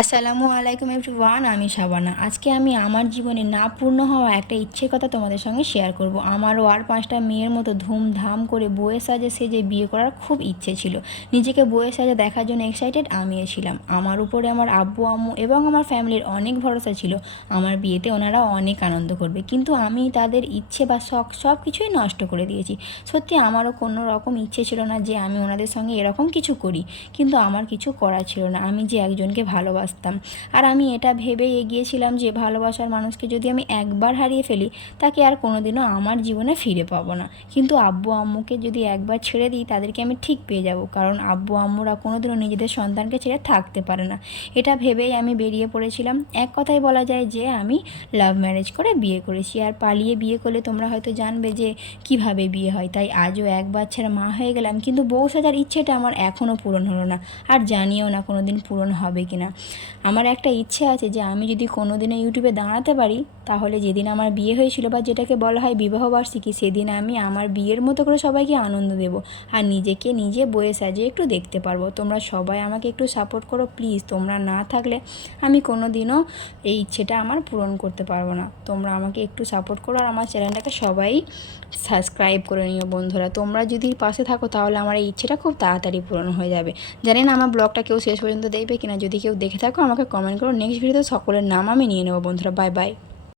আসসালামু আলাইকুম এভরিওয়ান, আমি শাবানা। আজকে আমি আমার জীবনে না পূর্ণ হওয়া একটা ইচ্ছের কথা তোমাদের সঙ্গে শেয়ার করব। আমারও আর 5টা মেয়ের মতো ধুমধাম করে বউয়ের সাজে সেজে বিয়ে করার খুব ইচ্ছে ছিল। নিজেকে বউয়ের সাজে দেখার জন্য এক্সাইটেড আমিও ছিলাম। আমার উপরে আমার আব্বু আম্মু এবং আমার ফ্যামিলির অনেক ভরসা ছিল আমার বিয়েতে ওনারা অনেক আনন্দ করবে, কিন্তু আমি তাদের ইচ্ছে বা শখ সব কিছুই নষ্ট করে দিয়েছি। সত্যি আমারও কোনো রকম ইচ্ছে ছিল না যে আমি ওনাদের সঙ্গে এরকম কিছু করি, কিন্তু আমার কিছু করার ছিল না। আমি যে একজনকে ভালোবাসতাম, আর আমি এটা ভেবেই এগিয়েছিলাম যে ভালোবাসার মানুষকে যদি আমি একবার হারিয়ে ফেলি তাকে আর কোনোদিনও আমার জীবনে ফিরে পাবো না। কিন্তু আব্বু আম্মুকে যদি একবার ছেড়ে দিই তাদেরকে আমি ঠিক পেয়ে যাব, কারণ আব্বু আম্মুরা কোনোদিনও নিজেদের সন্তানকে ছেড়ে থাকতে পারে না। এটা ভেবেই আমি বেরিয়ে পড়েছিলাম। এক কথায় বলা যায় যে আমি লাভ ম্যারেজ করে বিয়ে করেছি। আর পালিয়ে বিয়ে করলে তোমরা হয়তো জানবে যে কিভাবে বিয়ে হয়। তাই আজও এক বাচ্চার মা হয়ে গেলাম, কিন্তু বউ সাজার ইচ্ছেটা আমার এখনও পূরণ হলো না, আর জানিও না কোনো দিন পূরণ হবে কি না। আমার একটা ইচ্ছে আছে যে আমি যদি কোনো দিনও ইউটিউবে দাঁড়াতে পারি, তাহলে যেদিন আমার বিয়ে হয়েছিল বা যেটাকে বলা হয় বিবাহবার্ষিকী, সেদিন আমি আমার বিয়ের মতো করে সবাইকে আনন্দ দেব, আর নিজেকে নিজে বয়ে সাজিয়ে একটু দেখতে পারবো। তোমরা সবাই আমাকে একটু সাপোর্ট করো প্লিজ। তোমরা না থাকলে আমি কোনো দিনও এই ইচ্ছেটা আমার পূরণ করতে পারবো না। তোমরা আমাকে একটু সাপোর্ট করো, আর আমার চ্যানেলটাকে সবাই সাবস্ক্রাইব করে নিও বন্ধুরা। তোমরা যদি পাশে থাকো তাহলে আমার এই ইচ্ছেটা খুব তাড়াতাড়ি পূরণ হয়ে যাবে। জানি না আমার ব্লগটা কেউ শেষ পর্যন্ত দেখবে কিনা। যদি কেউ দেখে থাকো আমাকে কমেন্ট করো। নেক্সট ভিডিওতে সকলের নাম আমি নিয়ে নেবো বন্ধুরা। Bye bye.